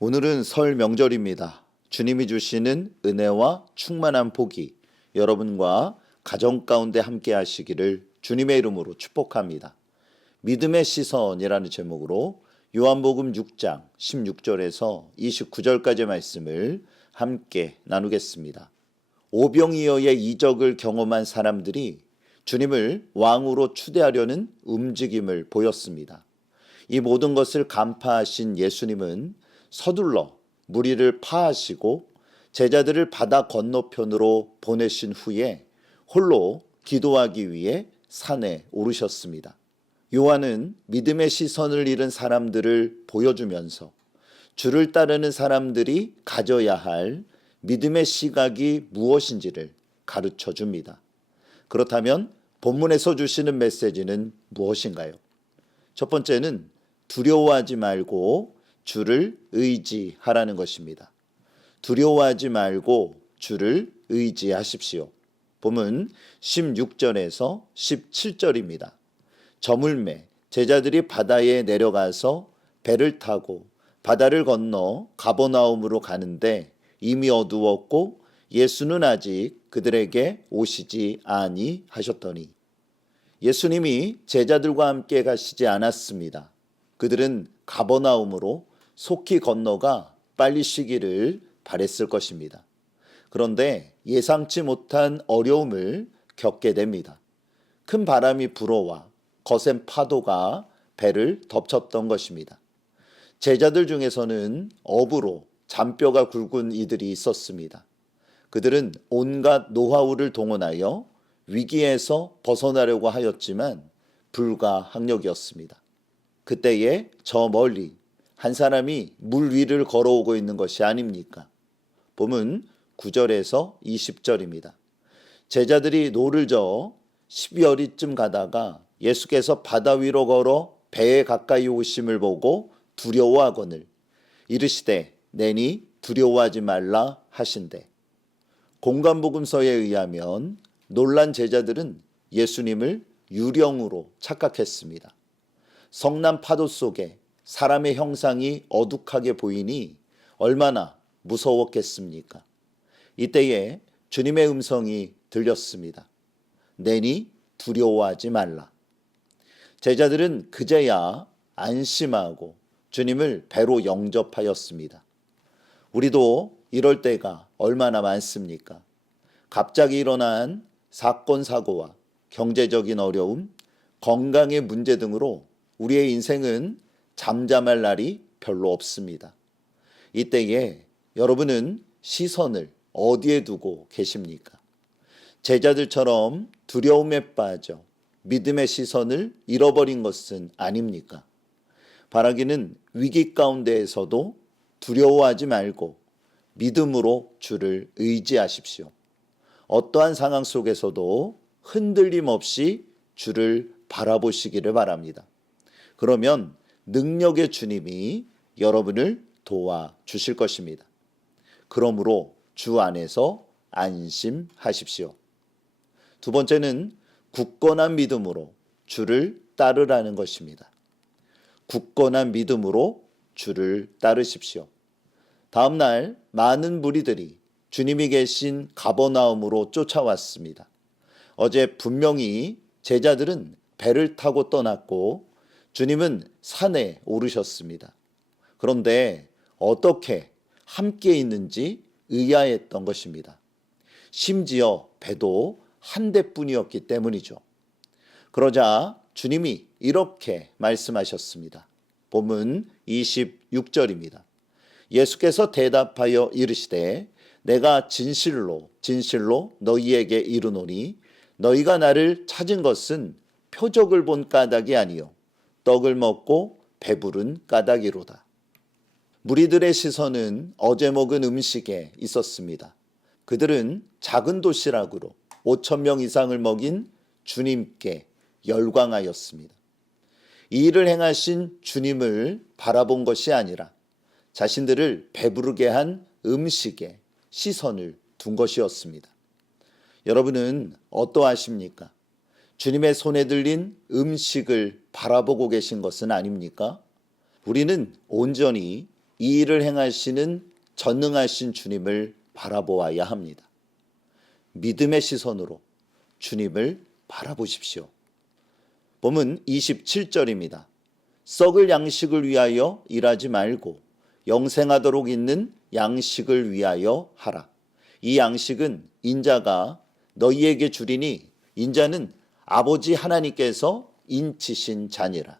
오늘은 설 명절입니다. 주님이 주시는 은혜와 충만한 복이 여러분과 가정 가운데 함께 하시기를 주님의 이름으로 축복합니다. 믿음의 시선이라는 제목으로 요한복음 6장 16절에서 29절까지의 말씀을 함께 나누겠습니다. 오병이어의 이적을 경험한 사람들이 주님을 왕으로 추대하려는 움직임을 보였습니다. 이 모든 것을 간파하신 예수님은 서둘러 무리를 파하시고 제자들을 바다 건너편으로 보내신 후에 홀로 기도하기 위해 산에 오르셨습니다. 요한은 믿음의 시선을 잃은 사람들을 보여주면서 주를 따르는 사람들이 가져야 할 믿음의 시각이 무엇인지를 가르쳐 줍니다. 그렇다면 본문에서 주시는 메시지는 무엇인가요? 첫 번째는 두려워하지 말고 주를 의지하라는 것입니다. 두려워하지 말고 주를 의지하십시오. 본문 16절에서 17절입니다. 저물매 제자들이 바다에 내려가서 배를 타고 바다를 건너 가버나움으로 가는데 이미 어두웠고 예수는 아직 그들에게 오시지 아니하셨더니 예수님이 제자들과 함께 가시지 않았습니다. 그들은 가버나움으로 속히 건너가 빨리 쉬기를 바랬을 것입니다. 그런데 예상치 못한 어려움을 겪게 됩니다. 큰 바람이 불어와 거센 파도가 배를 덮쳤던 것입니다. 제자들 중에서는 어부로 잔뼈가 굵은 이들이 있었습니다. 그들은 온갖 노하우를 동원하여 위기에서 벗어나려고 하였지만 불가항력이었습니다. 그때에 저 멀리 한 사람이 물 위를 걸어오고 있는 것이 아닙니까? 본문 9절에서 20절입니다. 제자들이 노를 저어 12여리쯤 가다가 예수께서 바다 위로 걸어 배에 가까이 오심을 보고 두려워하거늘 이르시되 내니 두려워하지 말라 하신대. 공간복음서에 의하면 놀란 제자들은 예수님을 유령으로 착각했습니다. 성난 파도 속에 사람의 형상이 어둑하게 보이니 얼마나 무서웠겠습니까? 이때에 주님의 음성이 들렸습니다. 내니 두려워하지 말라. 제자들은 그제야 안심하고 주님을 배로 영접하였습니다. 우리도 이럴 때가 얼마나 많습니까? 갑자기 일어난 사건 사고와 경제적인 어려움, 건강의 문제 등으로 우리의 인생은 잠잠할 날이 별로 없습니다. 이때에 여러분은 시선을 어디에 두고 계십니까? 제자들처럼 두려움에 빠져 믿음의 시선을 잃어버린 것은 아닙니까? 바라기는 위기 가운데에서도 두려워하지 말고 믿음으로 주를 의지하십시오. 어떠한 상황 속에서도 흔들림 없이 주를 바라보시기를 바랍니다. 그러면 능력의 주님이 여러분을 도와주실 것입니다. 그러므로 주 안에서 안심하십시오. 두 번째는 굳건한 믿음으로 주를 따르라는 것입니다. 굳건한 믿음으로 주를 따르십시오. 다음 날 많은 무리들이 주님이 계신 가버나움으로 쫓아왔습니다. 어제 분명히 제자들은 배를 타고 떠났고 주님은 산에 오르셨습니다. 그런데 어떻게 함께 있는지 의아했던 것입니다. 심지어 배도 한 대뿐이었기 때문이죠. 그러자 주님이 이렇게 말씀하셨습니다. 본문 26절입니다. 예수께서 대답하여 이르시되 내가 진실로 진실로 너희에게 이르노니 너희가 나를 찾은 것은 표적을 본 까닭이 아니요 떡을 먹고 배부른 까닭이로다. 무리들의 시선은 어제 먹은 음식에 있었습니다. 그들은 작은 도시락으로 5,000명 이상을 먹인 주님께 열광하였습니다. 이 일을 행하신 주님을 바라본 것이 아니라 자신들을 배부르게 한 음식에 시선을 둔 것이었습니다. 여러분은 어떠하십니까? 주님의 손에 들린 음식을 바라보고 계신 것은 아닙니까? 우리는 온전히 이 일을 행하시는 전능하신 주님을 바라보아야 합니다. 믿음의 시선으로 주님을 바라보십시오. 본문 27절입니다. 썩을 양식을 위하여 일하지 말고 영생하도록 있는 양식을 위하여 하라. 이 양식은 인자가 너희에게 주리니 인자는 아버지 하나님께서 인치신 자니라.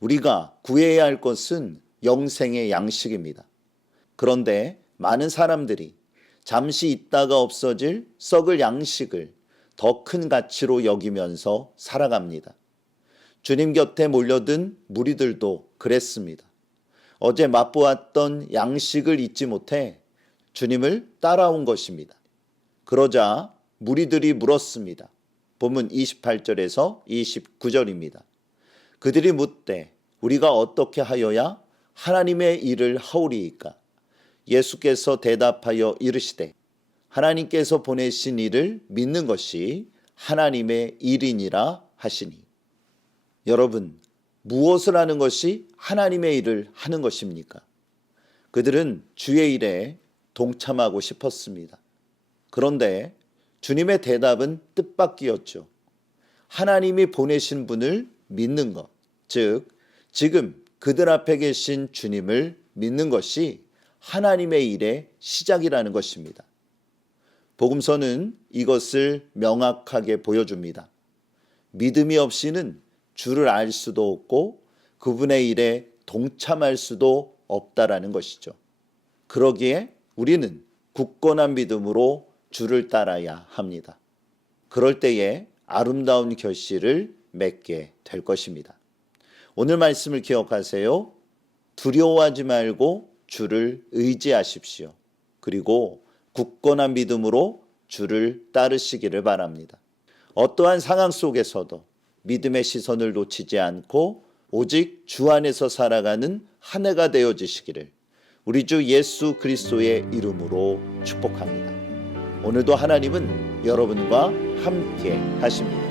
우리가 구해야 할 것은 영생의 양식입니다. 그런데 많은 사람들이 잠시 있다가 없어질 썩을 양식을 더 큰 가치로 여기면서 살아갑니다. 주님 곁에 몰려든 무리들도 그랬습니다. 어제 맛보았던 양식을 잊지 못해 주님을 따라온 것입니다. 그러자 무리들이 물었습니다. 본문 28절에서 29절입니다. 그들이 묻되 우리가 어떻게 하여야 하나님의 일을 하오리이까? 예수께서 대답하여 이르시되 하나님께서 보내신 이를 믿는 것이 하나님의 일이니라 하시니. 여러분, 무엇을 하는 것이 하나님의 일을 하는 것입니까? 그들은 주의 일에 동참하고 싶었습니다. 그런데 주님의 대답은 뜻밖이었죠. 하나님이 보내신 분을 믿는 것, 즉 지금 그들 앞에 계신 주님을 믿는 것이 하나님의 일의 시작이라는 것입니다. 복음서는 이것을 명확하게 보여줍니다. 믿음이 없이는 주를 알 수도 없고 그분의 일에 동참할 수도 없다라는 것이죠. 그러기에 우리는 굳건한 믿음으로 주를 따라야 합니다. 그럴 때에 아름다운 결실을 맺게 될 것입니다. 오늘 말씀을 기억하세요. 두려워하지 말고 주를 의지하십시오. 그리고 굳건한 믿음으로 주를 따르시기를 바랍니다. 어떠한 상황 속에서도 믿음의 시선을 놓치지 않고 오직 주 안에서 살아가는 한 해가 되어지시기를 우리 주 예수 그리스도의 이름으로 축복합니다. 오늘도 하나님은 여러분과 함께 하십니다.